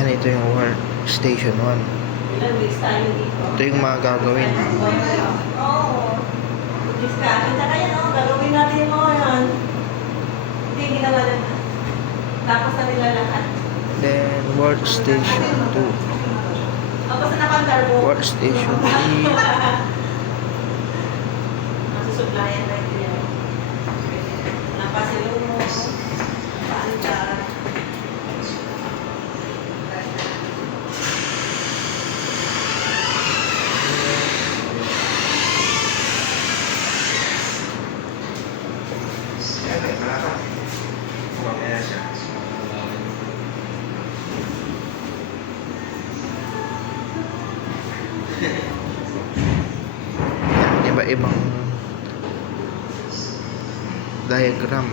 Yan, ito yung workstation 1. Ilan weeks tayo dito? Ito yung mga gagawin. Oo. Discarding na kaya, no? Gagawin natin yung mga yan. Hindi, ginawa na. Tapos na nila lahat. Then, workstation 2. Tapos na nakandar mo. Workstation 3. Masusublayan na yun. Napasilong mo. Paandar. Yan, iba-ibang diagram.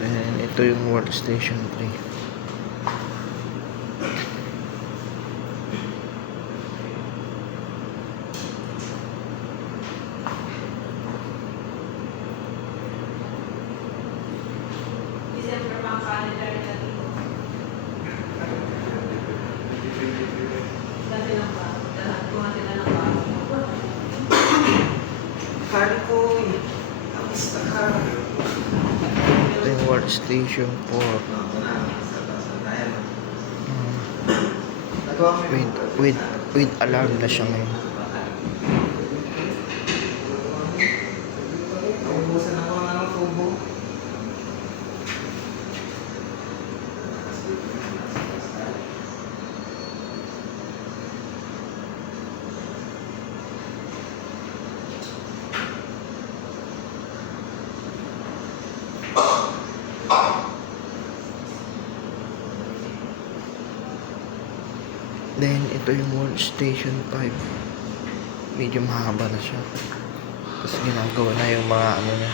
Then, ito yung workstation 3. December pang calendar na dito. Dati lang ba? Lahat ko nga sila ng bago. Kali ko eh. Tapos ka. Ito yung workstation 4. With alarm na siya ngayon. Naubusan ako ng tubo. Then, ito yung workstation 5. Medyo mahaba na siya. Tapos ginagawa na yung mga ano niya.